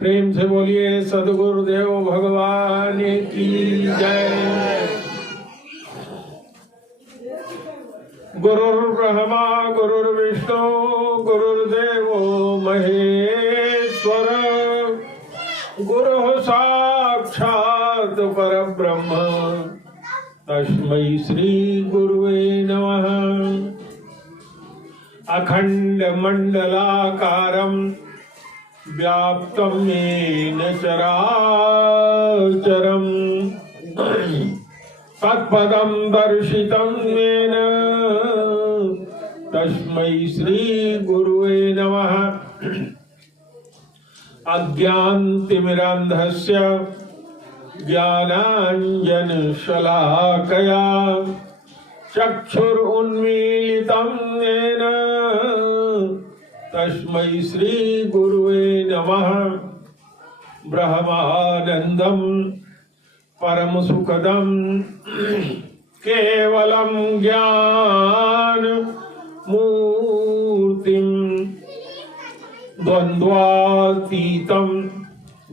प्रेम से बोलिए सद्गुरुदेव भगवान की जय। गुरुर्ब्रह्मा गुरुर्विष्णु गुरुर्देवो महेश्वर, गुरुः साक्षात् परब्रह्म तस्मै श्री गुरुवे नमः। अखंड मंडलाकारं व्याप्तं येन चराचरं तत्पदं दर्शितं येन तस्मै श्री गुरुवे नमः। अज्ञानतिमिरान्धस्य ज्ञानाञ्जनशलाकया चक्षुरुन्मीलितं येन तस्मै श्री गुरुवे नमः। ब्रह्मानन्दं परमसुखदं केवलं ज्ञानमूर्तिं द्वन्द्वातीतं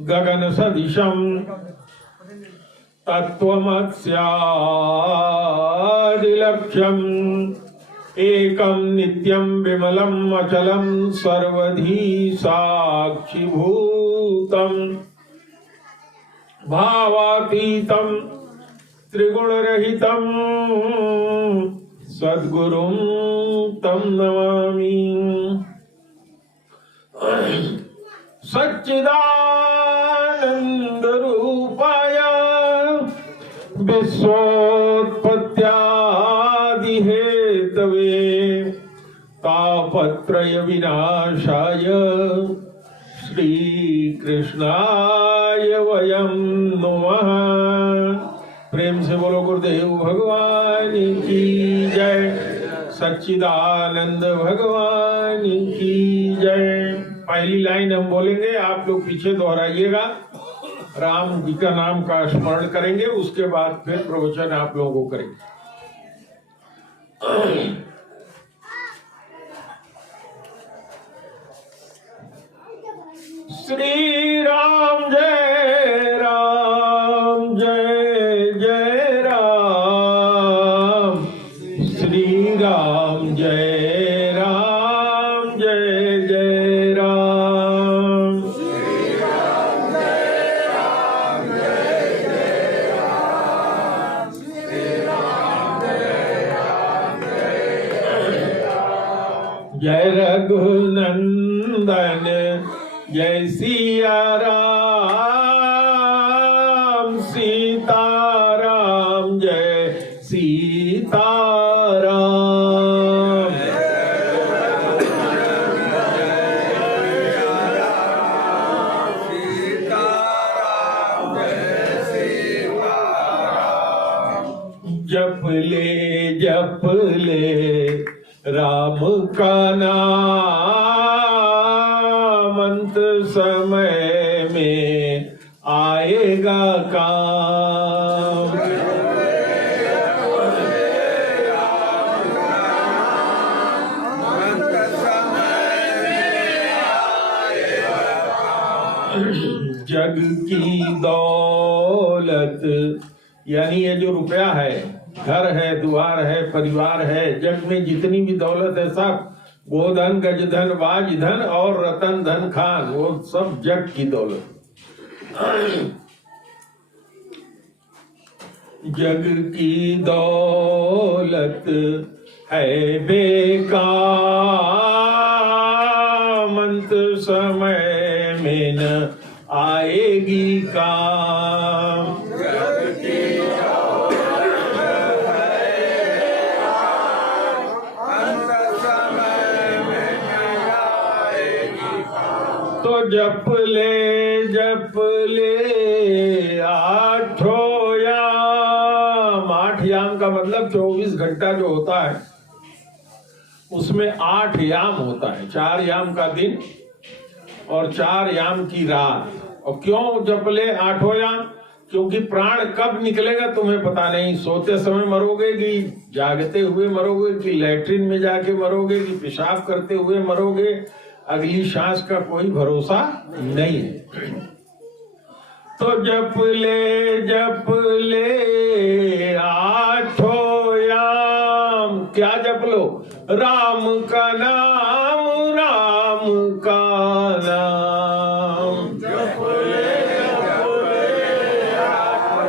गगनसदृशं तत्त्वमस्यादिलक्ष्यम् एकं नित्यं विमलं अचलं सर्वधी साक्षिभूतं भावातीतं त्रिगुणरहितं सद्गुरुं तं नमामि। सच्चिदानन्दरूपाय विश्वोत्पत्त्यादिहेतवे तापत्रय विनाशाय श्रीकृष्णाय वयं नमः। प्रेम से बोलो गुरुदेव भगवान की जय। सच्चिदानंद भगवान की जय। पहली लाइन हम बोलेंगे, आप लोग पीछे दोहराइएगा। राम जी का नाम का स्मरण करेंगे, उसके बाद फिर प्रवचन आप लोगों को करेंगे। श्री राम जय राम जय जय राम, श्री राम जय राम जय जय राम, श्री राम जय राम जय जय राम, श्री राम जय राम जय राम। जय रघुनंदन जय सिया राम, सीताराम जय सीताराम, जप ले राम का नाम, अंत समय में आएगा काम। जग की दौलत यानी ये जो रुपया है, घर है, द्वार है, परिवार है, जग में जितनी भी दौलत है सब गोधन गजधन बाज धन और रतन धन खान, वो सब जग की दौलत। जग की दौलत है बेकार, अंत समय में न आएगी काम। तो जप ले आठों याम। 8 याम का मतलब 24 घंटा जो होता है उसमें 8 याम होता है। 4 याम का दिन और 4 याम की रात। और क्यों जप ले 8 याम? क्योंकि प्राण कब निकलेगा तुम्हें पता नहीं। सोते समय मरोगे कि जागते हुए मरोगे कि लैट्रिन में जाके मरोगे कि पेशाब करते हुए मरोगे, अगली सांस का कोई भरोसा नहीं है। तो जप ले आठो याम, क्या जप लो? राम का नाम, राम का नाम। जप ले आठो याम,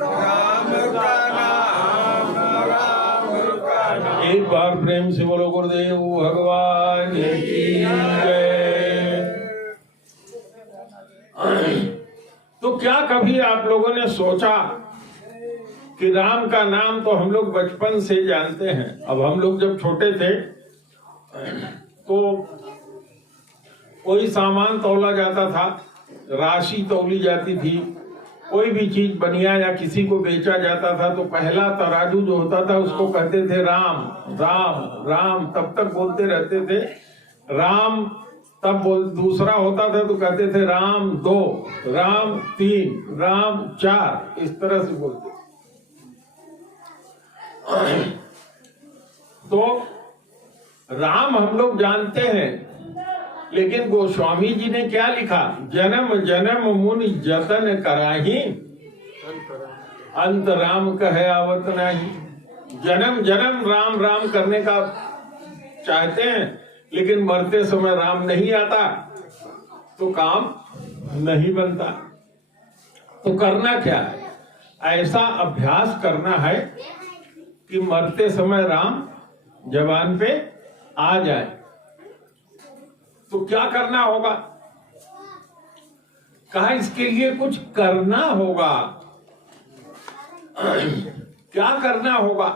राम का नाम, राम का नाम। एक बार प्रेम से बोलो गुरुदेव भगवान की जय। तो क्या कभी आप लोगों ने सोचा कि राम का नाम तो हम लोग बचपन से जानते हैं। अब हम लोग जब छोटे थे तो कोई सामान तौला जाता था, राशि तौली जाती थी, कोई भी चीज बनिया या किसी को बेचा जाता था तो पहला तराजू जो होता था उसको कहते थे राम राम राम, तब तक बोलते रहते थे राम। तब दूसरा होता था तो कहते थे राम 2, राम 3, राम 4, इस तरह से बोलते। तो राम हम लोग जानते हैं, लेकिन गोस्वामी जी ने क्या लिखा? जन्म जन्म मुनि जतन कराही, अंत राम कहे आवत नहीं। जन्म जन्म राम राम करने का चाहते हैं, लेकिन मरते समय राम नहीं आता तो काम नहीं बनता। तो करना क्या है? ऐसा अभ्यास करना है कि मरते समय राम जबान पे आ जाए। तो क्या करना होगा? कहा इसके लिए कुछ करना होगा। क्या करना होगा?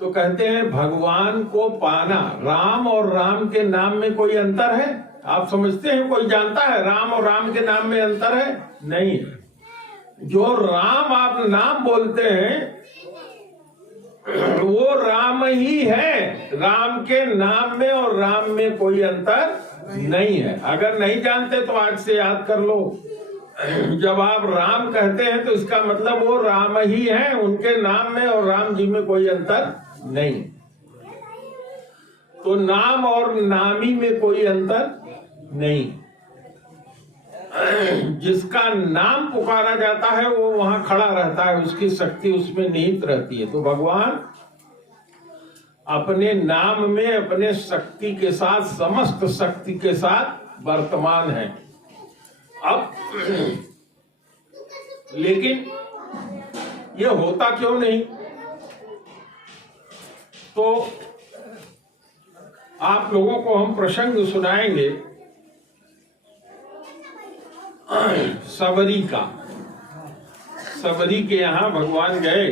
तो कहते हैं भगवान को पाना। राम और राम के नाम में कोई अंतर है? आप समझते हैं कोई जानता है राम और राम के नाम में अंतर है? नहीं। जो राम आप नाम बोलते हैं वो राम ही है। राम के नाम में और राम में कोई अंतर नहीं है। अगर नहीं जानते तो आज से याद कर लो। जब आप राम कहते हैं तो इसका मतलब वो राम ही है, उनके नाम में और राम जी में कोई अंतर नहीं। तो नाम और नामी में कोई अंतर नहीं। जिसका नाम पुकारा जाता है वो वहां खड़ा रहता है, उसकी शक्ति उसमें निहित रहती है। तो भगवान अपने नाम में अपने शक्ति के साथ, समस्त शक्ति के साथ वर्तमान है। अब लेकिन ये होता क्यों नहीं? तो आप लोगों को हम प्रसंग सुनाएंगे सबरी का। सबरी के यहाँ भगवान गए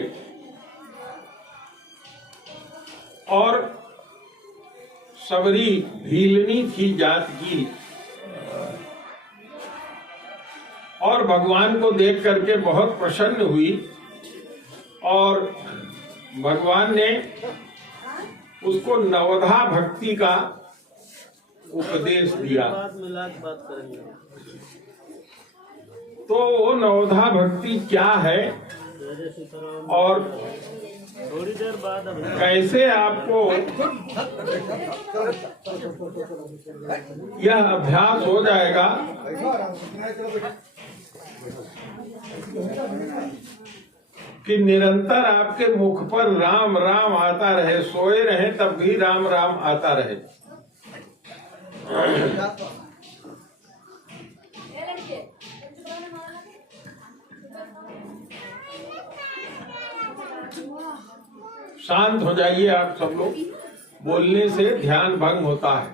और सबरी भीलनी थी जात की, और भगवान को देख करके बहुत प्रसन्न हुई और भगवान ने उसको नवधा भक्ति का उपदेश दिया। तो वो नवधा भक्ति क्या है और थोड़ी देर बाद कैसे आपको यह अभ्यास हो जाएगा कि निरंतर आपके मुख पर राम राम आता रहे, सोए रहे तब भी राम राम आता रहे। शांत हो जाइए आप सब लोग, बोलने से ध्यान भंग होता है।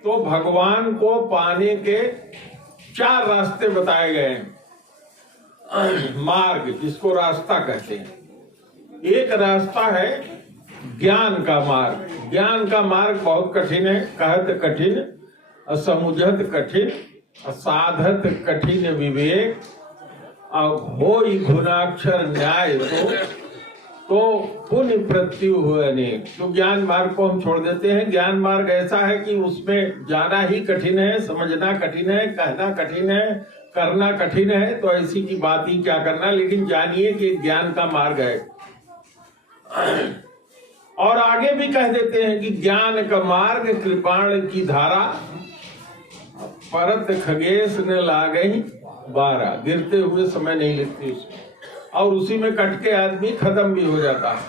तो भगवान को पाने के 4 रास्ते बताए गए हैं। मार्ग, जिसको रास्ता कहते हैं। एक रास्ता है ज्ञान का मार्ग। ज्ञान का मार्ग बहुत कठिन है। कहत कठिन, असमुझत कठिन, असाधत कठिन विवेक, होई गुणाक्षर न्याय। तो पुण्य प्रत्यु हुए अनेक। तो ज्ञान मार्ग को हम छोड़ देते हैं। ज्ञान मार्ग ऐसा है कि उसमें जाना ही कठिन है, समझना कठिन है, कहना कठिन है, करना कठिन है, तो ऐसी की बात ही क्या करना। लेकिन जानिए कि ज्ञान का मार्ग है। और आगे भी कह देते हैं कि ज्ञान का मार्ग कृपाण की धारा, परत खगेश ने लागई 12। गिरते हुए समय नहीं लगती उसमें, और उसी में कट के आदमी खत्म भी हो जाता है।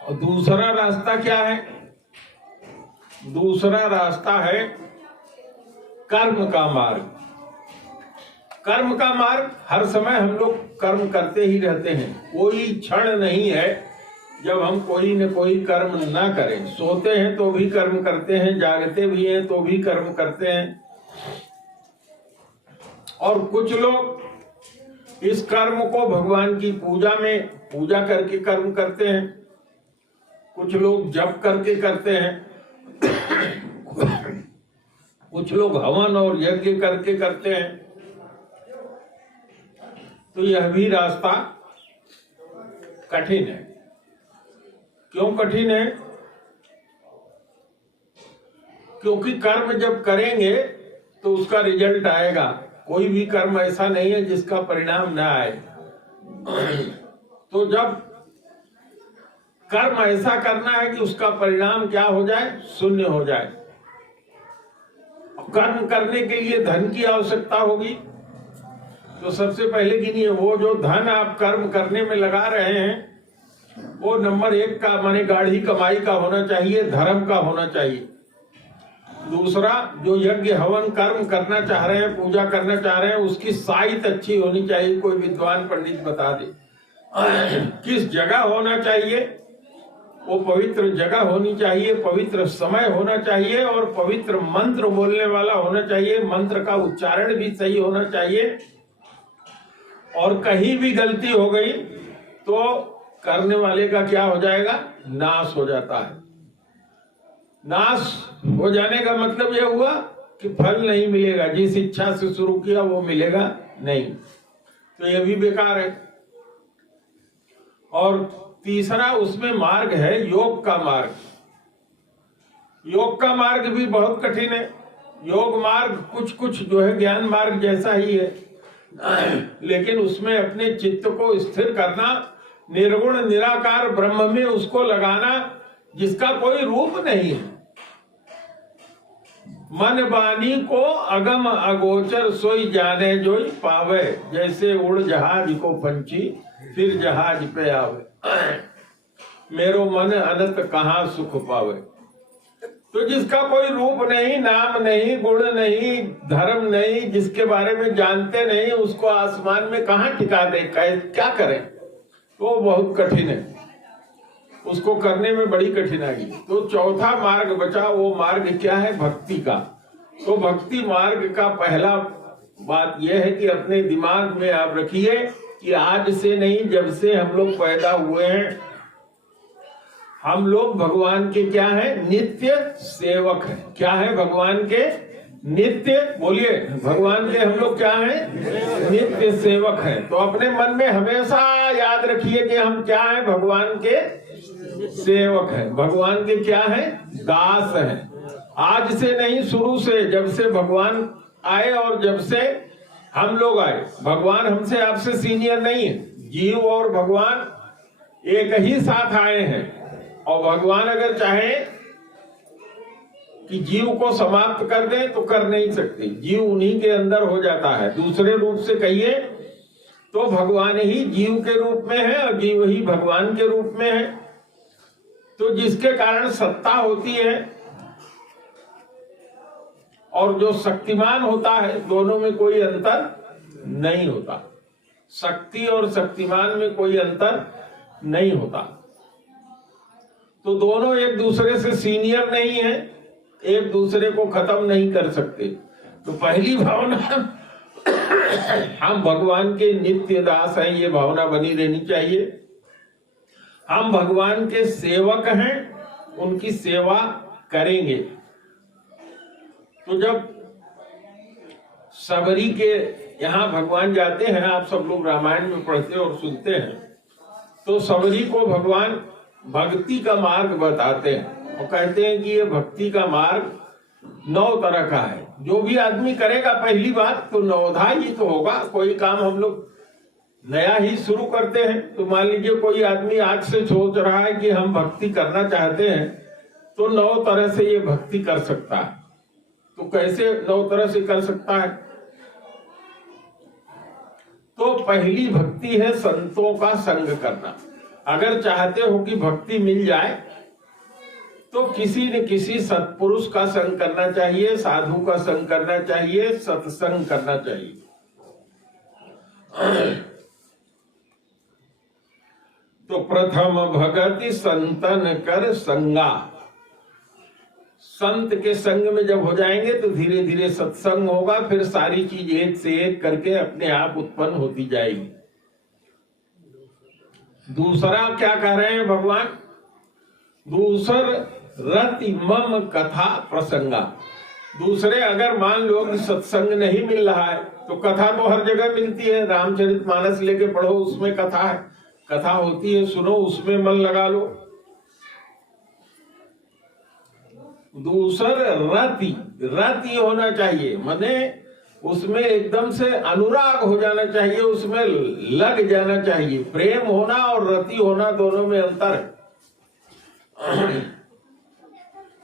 और दूसरा रास्ता क्या है? दूसरा रास्ता है कर्म का मार्ग। कर्म का मार्ग, हर समय हम लोग कर्म करते ही रहते हैं। कोई क्षण नहीं है जब हम कोई न कोई कर्म ना करें। सोते हैं तो भी कर्म करते हैं, जागते भी हैं तो भी कर्म करते हैं। और कुछ लोग इस कर्म को भगवान की पूजा में पूजा करके कर्म करते हैं, कुछ लोग जप करके करते हैं, कुछ लोग हवन और यज्ञ करके करते हैं। तो यह भी रास्ता कठिन है। क्यों कठिन है? क्योंकि कर्म जब करेंगे तो उसका रिजल्ट आएगा। कोई भी कर्म ऐसा नहीं है जिसका परिणाम ना आए। तो जब कर्म ऐसा करना है कि उसका परिणाम क्या हो जाए? शून्य हो जाए। कर्म करने के लिए धन की आवश्यकता होगी। तो सबसे पहले गिनिए, वो जो धन आप कर्म करने में लगा रहे हैं वो नंबर 1 का माने गाढ़ी कमाई का होना चाहिए, धर्म का होना चाहिए। दूसरा, जो यज्ञ हवन कर्म करना चाह रहे हैं, पूजा करना चाह रहे हैं, उसकी साइट अच्छी होनी चाहिए। कोई विद्वान पंडित बता दे किस जगह होना चाहिए। वो पवित्र जगह होनी चाहिए, पवित्र समय होना चाहिए, और पवित्र मंत्र बोलने वाला होना चाहिए। मंत्र का उच्चारण भी सही होना चाहिए। और कहीं भी गलती हो गई तो करने वाले का क्या हो जाएगा? नाश हो जाता है। नाश हो जाने का मतलब यह हुआ कि फल नहीं मिलेगा। जिस इच्छा से शुरू किया वो मिलेगा नहीं, तो यह भी बेकार है। और तीसरा उसमें मार्ग है योग का मार्ग। योग का मार्ग भी बहुत कठिन है। योग मार्ग कुछ जो है ज्ञान मार्ग जैसा ही है, लेकिन उसमें अपने चित्त को स्थिर करना, निर्गुण निराकार ब्रह्म में उसको लगाना जिसका कोई रूप नहीं है। मन वाणी को अगम अगोचर सोई जाने जोई पावे। जैसे उड़ जहाज को पंछी फिर जहाज पे आवे, मेरो मन अनंत कहाँ सुख पावे। तो जिसका कोई रूप नहीं, नाम नहीं, गुण नहीं, धर्म नहीं, जिसके बारे में जानते नहीं, उसको आसमान में कहाँ टिका दे, क्या करें? तो बहुत कठिन है, उसको करने में बड़ी कठिनाई। तो चौथा मार्ग बचा, वो मार्ग क्या है? भक्ति का। तो भक्ति मार्ग का पहला बात यह है कि अपने दिमाग में आप रखिए कि आज से नहीं, जब से हम लोग पैदा हुए हैं, हम लोग भगवान के क्या है? नित्य सेवक हैं। क्या है? भगवान के नित्य, बोलिए, भगवान के हम लोग क्या हैं? नित्य सेवक हैं। तो अपने मन में हमेशा याद रखिए कि हम क्या हैं? भगवान के सेवक हैं। भगवान के क्या हैं? दास हैं। आज से नहीं, शुरू से, जब से भगवान आए और जब से हम लोग आए। भगवान हमसे आपसे सीनियर नहीं है। जीव और भगवान एक ही साथ आए हैं। और भगवान अगर चाहे कि जीव को समाप्त कर दे तो कर नहीं सकते। जीव उन्हीं के अंदर हो जाता है। दूसरे रूप से कहिए तो भगवान ही जीव के रूप में है और जीव ही भगवान के रूप में है। तो जिसके कारण सत्ता होती है और जो शक्तिमान होता है, दोनों में कोई अंतर नहीं होता। शक्ति और शक्तिमान में कोई अंतर नहीं होता। तो दोनों एक दूसरे से सीनियर नहीं है, एक दूसरे को खत्म नहीं कर सकते। तो पहली भावना हम भगवान के नित्य दास हैं, ये भावना बनी रहनी चाहिए। हम भगवान के सेवक हैं, उनकी सेवा करेंगे। तो जब सबरी के यहाँ भगवान जाते हैं, आप सब लोग रामायण में पढ़ते और सुनते हैं, तो सबरी को भगवान भक्ति का मार्ग बताते हैं और कहते हैं कि ये भक्ति का मार्ग 9 तरह का है। जो भी आदमी करेगा, पहली बात तो नवधा ही तो होगा। कोई काम हम लोग नया ही शुरू करते हैं, तो मान लीजिए कोई आदमी आज से सोच रहा है कि हम भक्ति करना चाहते हैं, तो 9 तरह से ये भक्ति कर सकता है। तो कैसे 9 तरह से कर सकता है? तो पहली भक्ति है संतों का संग करना। अगर चाहते हो कि भक्ति मिल जाए तो किसी न किसी सत्पुरुष का संग करना चाहिए, साधु का संग करना चाहिए, सत्संग करना चाहिए। तो प्रथम भगति संतन कर संगा। संत के संग में जब हो जाएंगे तो धीरे धीरे सत्संग होगा, फिर सारी चीज एक से एक करके अपने आप उत्पन्न होती जाएगी। दूसरा क्या कह रहे हैं भगवान? दूसर रति मम कथा प्रसंगा। दूसरे, अगर मान लो कि सत्संग नहीं मिल रहा है तो कथा तो हर जगह मिलती है। रामचरितमानस लेके पढ़ो, उसमें कथा है, कथा होती है, सुनो, उसमें मन लगा लो। दूसर रति, रति होना चाहिए, माने उसमें एकदम से अनुराग हो जाना चाहिए, उसमें लग जाना चाहिए। प्रेम होना और रति होना दोनों में अंतर है।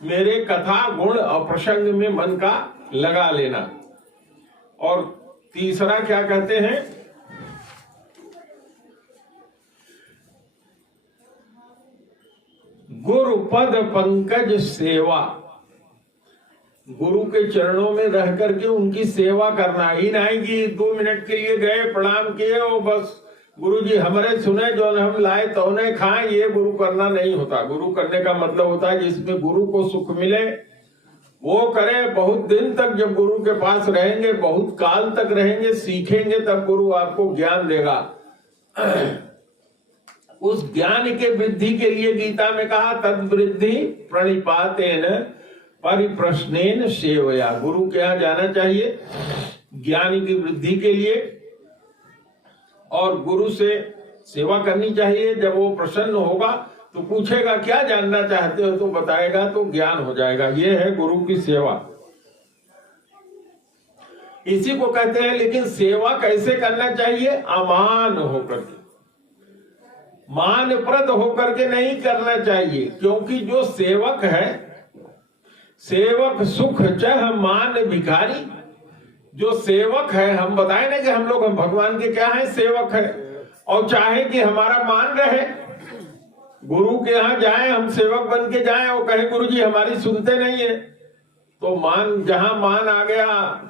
मेरे कथा गुण और प्रसंग में मन का लगा लेना। और तीसरा क्या कहते हैं? गुरु पद पंकज सेवा। गुरु के चरणों में रह करके उनकी सेवा करना। ही नहीं कि 2 मिनट के लिए गए, प्रणाम किए और बस गुरु जी हमारे सुने, जो हम लाए तो ने खाए, ये गुरु करना नहीं होता। गुरु करने का मतलब होता है जिसमें गुरु को सुख मिले वो करे। बहुत दिन तक जब गुरु के पास रहेंगे, बहुत काल तक रहेंगे, सीखेंगे, तब गुरु आपको ज्ञान देगा। उस ज्ञान के वृद्धि के लिए गीता में कहा, तद वृद्धि प्रणिपातेन परिप्रश्नेन सेवया। गुरु के यहाँ जाना चाहिए ज्ञान की वृद्धि के लिए, और गुरु से सेवा करनी चाहिए। जब वो प्रसन्न होगा तो पूछेगा क्या जानना चाहते हो, तो बताएगा तो ज्ञान हो जाएगा। ये है गुरु की सेवा, इसी को कहते हैं। लेकिन सेवा कैसे करना चाहिए? अमान होकर के, मानप्रद होकर के नहीं करना चाहिए। क्योंकि जो सेवक है, सेवक सुख चह मान भिखारी। जो सेवक है, हम बताए ना कि हम लोग भगवान के क्या है, सेवक है, और चाहे कि हमारा मान रहे, गुरु के यहाँ जाए, हम सेवक बन के जाए और कहे गुरु जी हमारी सुनते नहीं है, तो मान, जहां मान आ गया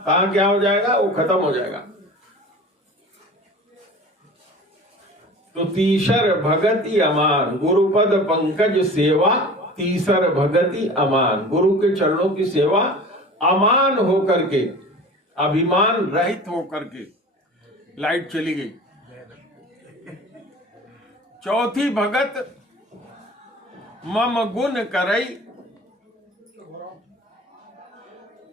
कहां क्या हो जाएगा, वो खत्म हो जाएगा। तो तीसर भगति अमान, गुरुपद पंकज सेवा, तीसर भगति अमान। गुरु के चरणों की सेवा अमान होकर के, अभिमान रहित होकर के। लाइट चली गई। चौथी भगत मम गुण करई।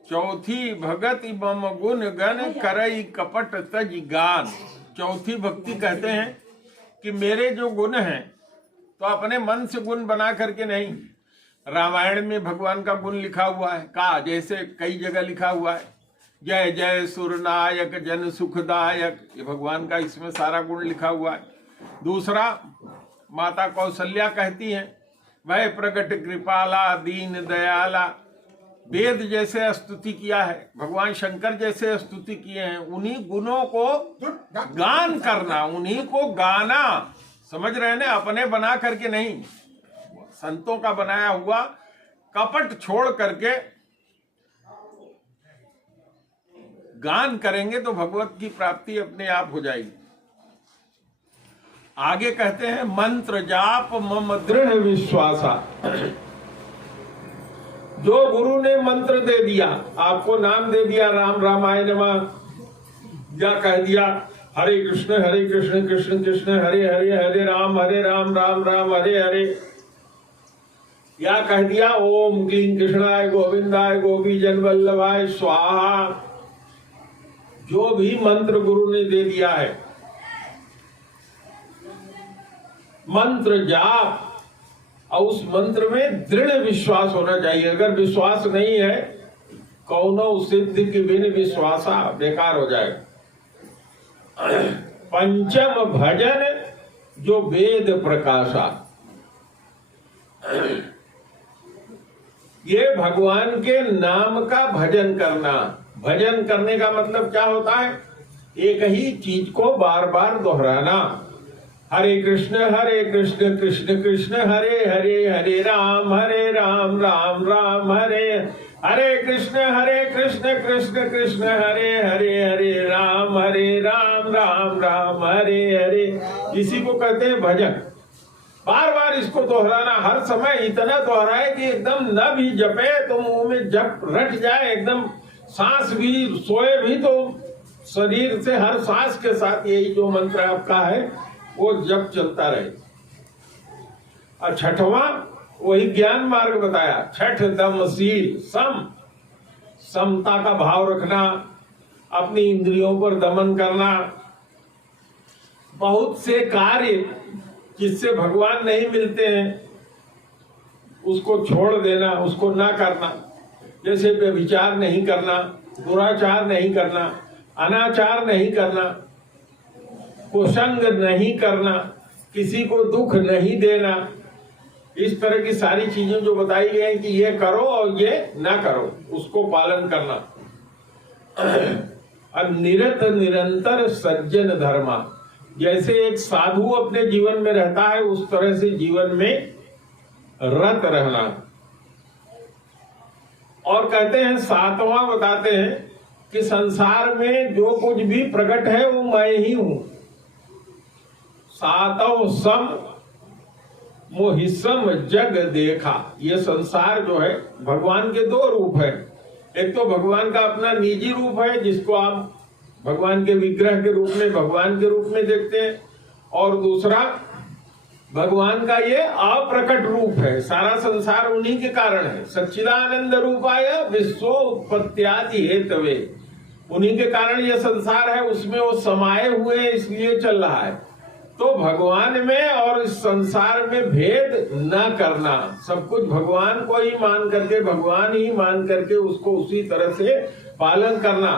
चौथी भगति मम गुण गण करई कपट तज गान। चौथी भक्ति कहते हैं कि मेरे जो गुण हैं, तो अपने मन से गुण बना करके नहीं। रामायण में भगवान का गुण लिखा हुआ है, का जैसे कई जगह लिखा हुआ है, जय जय सुरनायक जन सुखदायक, ये भगवान का इसमें सारा गुण लिखा हुआ है। दूसरा, माता कौशल्या कहती हैं, वह प्रगट कृपाला दीन दयाला। वेद जैसे स्तुति किया है, भगवान शंकर जैसे स्तुति किए हैं, उन्हीं गुणों को गान करना, उन्हीं को गाना। समझ रहे हैं ना, अपने बना करके नहीं, संतों का बनाया हुआ कपट छोड़ करके गान करेंगे तो भगवत की प्राप्ति अपने आप हो जाएगी। आगे कहते हैं, मंत्र जाप मम दृढ़ विश्वासा। जो गुरु ने मंत्र दे दिया, आपको नाम दे दिया राम रामाय नमः, या कह दिया हरे कृष्ण कृष्ण कृष्ण हरे हरे, हरे राम राम राम हरे हरे, या कह दिया ओम क्लीं कृष्णाय गोविंदाय गोपी जन वल्लभाय स्वाहा। जो भी मंत्र गुरु ने दे दिया है, मंत्र जाप, और उस मंत्र में दृढ़ विश्वास होना चाहिए। अगर विश्वास नहीं है, कौनो सिद्धि की बिन विश्वासा बेकार हो जाएगा। पंचम भजन जो वेद प्रकाशा, ये भगवान के नाम का भजन करना। भजन करने का मतलब क्या होता है? एक ही चीज को बार बार दोहराना। हरे कृष्ण कृष्ण कृष्ण हरे हरे, हरे राम राम राम हरे हरे, कृष्ण कृष्ण कृष्ण हरे हरे, हरे राम राम हरे हरे। इसी को कहते हैं भजन। बार बार इसको दोहराना, हर समय इतना दोहराए कि एकदम न भी जपे तो मुंह में जप रट जाए, एकदम सांस भी सोए भी तो शरीर से हर सांस के साथ यही जो मंत्र आपका है वो जप चलता रहे। और छठवां वही ज्ञान मार्ग बताया, छठ दमशील, समता का भाव रखना, अपनी इंद्रियों पर दमन करना, बहुत से कार्य जिससे भगवान नहीं मिलते हैं उसको छोड़ देना, उसको ना करना। जैसे व्यभिचार नहीं करना, दुराचार नहीं करना, अनाचार नहीं करना, कुसंग नहीं करना, किसी को दुख नहीं देना। इस तरह की सारी चीजें जो बताई गई हैं कि ये करो और ये ना करो, उसको पालन करना। और निरंतर सज्जन धर्मा, जैसे एक साधु अपने जीवन में रहता है उस तरह से जीवन में रत रहना। और कहते हैं, सातवां बताते हैं कि संसार में जो कुछ भी प्रकट है वो मैं ही हूं। सातव सम मोहिसम जग देखा। ये संसार जो है भगवान के दो रूप है। एक तो भगवान का अपना निजी रूप है जिसको आप भगवान के विग्रह के रूप में, भगवान के रूप में देखते हैं, और दूसरा भगवान का ये अप्रकट रूप है। सारा संसार उन्हीं के कारण है। सच्चिदानंद रूपाय विश्व उत्पत्त्यादि हेतवे, उन्हीं के कारण ये संसार है, उसमें वो समाये हुए हैं, इसलिए चल रहा है। तो भगवान में और इस संसार में भेद न करना, सब कुछ भगवान को ही मान करके, भगवान ही मान करके उसको उसी तरह से पालन करना।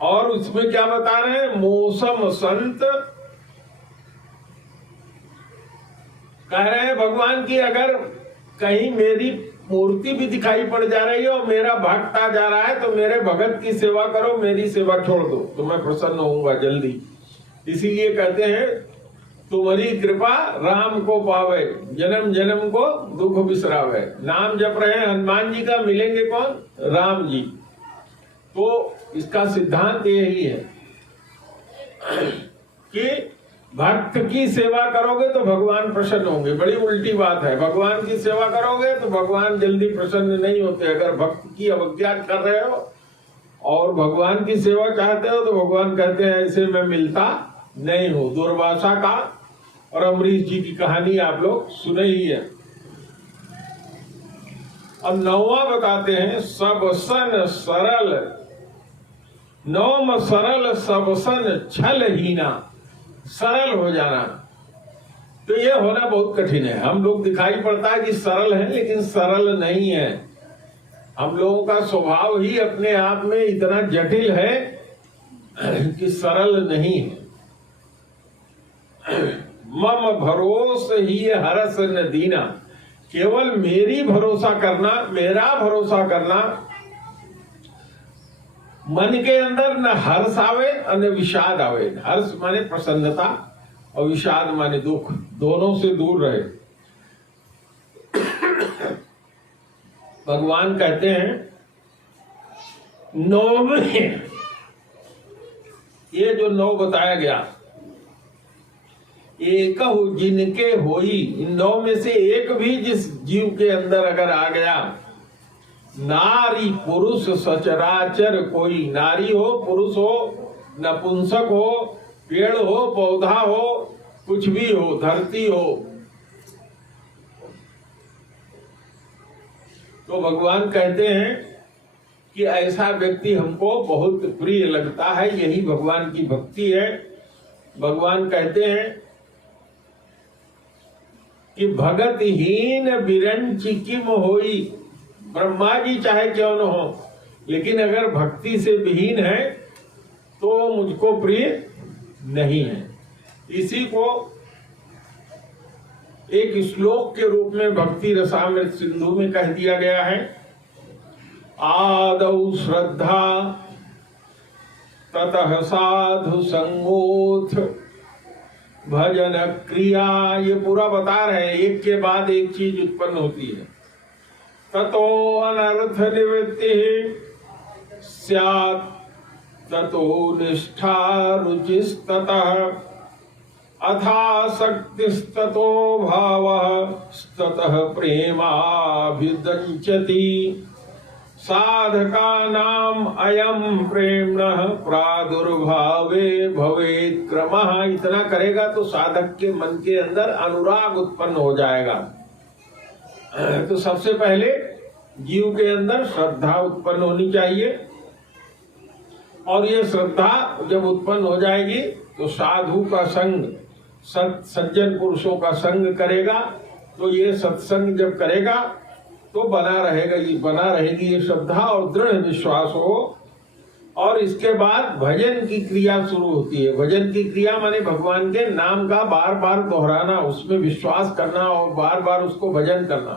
और उसमें क्या बता रहे हैं? मौसम संत कह रहे हैं भगवान की अगर कहीं मेरी मूर्ति भी दिखाई पड़ जा रही है और मेरा भक्त आ जा रहा है तो मेरे भगत की सेवा करो, मेरी सेवा छोड़ दो तो मैं प्रसन्न होऊंगा जल्दी। इसीलिए कहते हैं तुम्हारी कृपा राम को पावे, जन्म जन्म को दुख बिसरावे। नाम जप रहे हैं हनुमान जी का, मिलेंगे कौन? राम जी। तो इसका सिद्धांत यही है कि भक्त की सेवा करोगे तो भगवान प्रसन्न होंगे। बड़ी उल्टी बात है, भगवान की सेवा करोगे तो भगवान जल्दी प्रसन्न नहीं होते। अगर भक्त की अवज्ञा कर रहे हो और भगवान की सेवा चाहते हो तो भगवान कहते हैं ऐसे मैं मिलता नहीं हूं। दुर्वासा का और अमरीश जी की कहानी आप लोग सुने ही है। अब नौवां बताते हैं, सब सन सरल, नौम सरल सब सन छल हीना। सरल हो जाना, तो ये होना बहुत कठिन है। हम लोग दिखाई पड़ता है कि सरल है, लेकिन सरल नहीं है। हम लोगों का स्वभाव ही अपने आप में इतना जटिल है कि सरल नहीं है। मम भरोस ही हरस न दीना, केवल मेरी भरोसा करना, मेरा भरोसा करना। मन के अंदर न हर्ष आवे न विषाद आवे। हर्ष माने प्रसन्नता और विषाद माने दुख, दोनों से दूर रहे। भगवान कहते हैं नौ में, ये जो नौ बताया गया, एक जिनके होई, इन नौ में से एक भी जिस जीव के अंदर अगर आ गया, नारी पुरुष सचराचर, कोई नारी हो, पुरुष हो, नपुंसक हो, पेड़ हो, पौधा हो, कुछ भी हो, धरती हो, तो भगवान कहते हैं कि ऐसा व्यक्ति हमको बहुत प्रिय लगता है, यही भगवान की भक्ति है। भगवान कहते हैं कि भगतहीन बिरंच किम होई। ब्रह्मा जी चाहे क्यों न हो, लेकिन अगर भक्ति से विहीन है तो मुझको प्रिय नहीं है। इसी को एक श्लोक के रूप में भक्ति रसामृत सिंधु में कह दिया गया है। आदौ श्रद्धा ततः साधु संगोथ भजन क्रिया। ये पूरा बता रहे हैं, एक के बाद एक चीज उत्पन्न होती है। ततो अनर्थ निवृत्ति स्यात् ततो निष्ठा रुचिस्ततः अथासक्तिस्ततो भावः ततः प्रेमाभिदञ्चति। साधकानाम अयम प्रेम्णः प्रादुर्भावे भवेत् क्रमः। इतना करेगा तो साधक के मन के अंदर अनुराग उत्पन्न हो जाएगा। तो सबसे पहले जीव के अंदर श्रद्धा उत्पन्न होनी चाहिए, और ये श्रद्धा जब उत्पन्न हो जाएगी तो साधु का संग, सज्जन पुरुषों का संग करेगा। तो ये सत्संग जब करेगा तो बना रहेगी ये श्रद्धा और दृढ़ विश्वास हो। और इसके बाद भजन की क्रिया शुरू होती है। भजन की क्रिया माने भगवान के नाम का बार बार दोहराना, उसमें विश्वास करना और बार बार उसको भजन करना।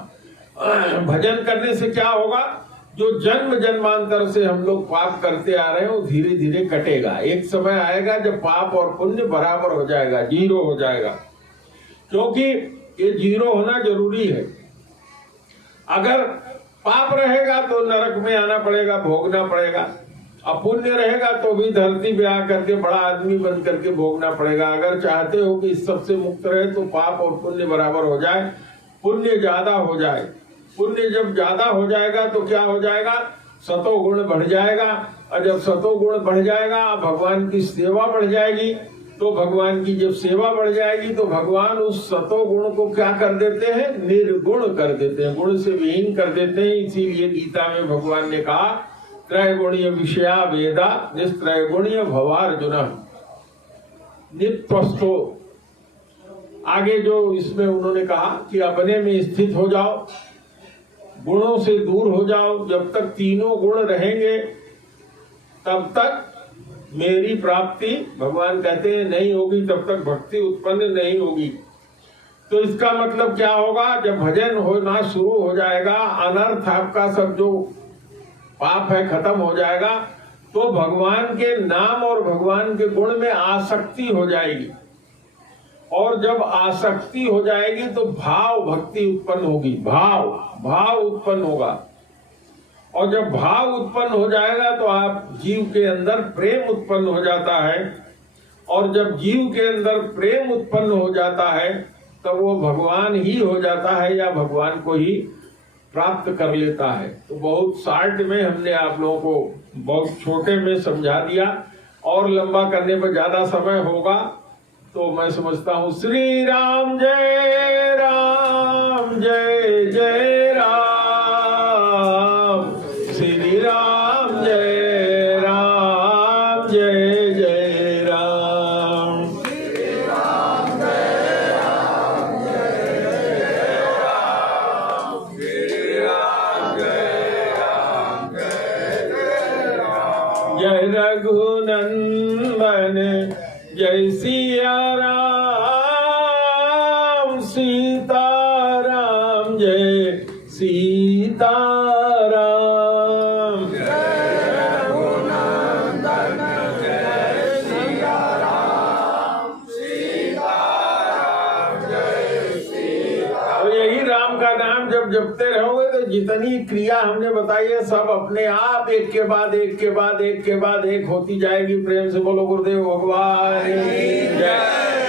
भजन करने से क्या होगा, जो जन्म जन्मांतर से हम लोग पाप करते आ रहे हैं वो धीरे धीरे कटेगा। एक समय आएगा जब पाप और पुण्य बराबर हो जाएगा, जीरो हो जाएगा। क्योंकि ये जीरो होना जरूरी है। अगर पाप रहेगा तो नरक में आना पड़ेगा, भोगना पड़ेगा। अपुण्य रहेगा तो भी धरती पे आकर के बड़ा आदमी बन करके भोगना पड़ेगा। अगर चाहते हो कि इस सबसे मुक्त रहे तो पाप और पुण्य बराबर हो जाए, पुण्य ज्यादा हो जाए। पुण्य जब ज्यादा हो जाएगा तो क्या हो जाएगा, सतो गुण बढ़ जाएगा। और जब सतो गुण बढ़ जाएगा, भगवान की सेवा बढ़ जाएगी। तो भगवान की जब सेवा बढ़ जाएगी तो भगवान उस सतो गुण को क्या कर देते हैं, निर्गुण कर देते हैं, गुण से विहीन कर देते हैं। इसीलिए गीता में भगवान ने कहा त्रैगुणीय विषया वेदा निस्त्रैगुणीय भवार्जुन नित्वस्थो। आगे जो इसमें उन्होंने कहा कि अपने में स्थित हो जाओ, गुणों से दूर हो जाओ। जब तक तीनों गुण रहेंगे तब तक मेरी प्राप्ति, भगवान कहते हैं, नहीं होगी, तब तक भक्ति उत्पन्न नहीं होगी। तो इसका मतलब क्या होगा, जब भजन होना शुरू हो जाएगा, अनर्थ आपका सब जो पाप है खत्म हो जाएगा, तो भगवान के नाम और भगवान के गुण में आसक्ति हो जाएगी। और जब आसक्ति हो जाएगी तो भाव भक्ति उत्पन्न होगी, भाव उत्पन्न होगा। और जब भाव उत्पन्न हो जाएगा तो आप जीव के अंदर प्रेम उत्पन्न हो जाता है। और जब जीव के अंदर प्रेम उत्पन्न हो जाता है तब वो भगवान ही हो जाता है या भगवान को ही प्राप्त कर लेता है। तो बहुत शार्ट में हमने आप लोगों को बहुत छोटे में समझा दिया, और लंबा करने पर ज्यादा समय होगा। तो मैं समझता हूँ श्री राम जय राम, जय जय राम, श्री राम जय राम, जय जय राम, श्री राम जय राम, जय राम, श्री राम जय राम, जय राम, जय रघुनंदन जय सिया राम, सीताराम जय सीताराम, जय रघुनंदन जय सिया राम, सीताराम जय सीताराम। तो यही राम का नाम जब जपते रहोगे तो जितनी क्रिया हमने बताई है सब अपने आप एक के बाद एक के बाद एक के बाद एक होती जाएगी। प्रेम से बोलो गुरुदेव भगवान जय।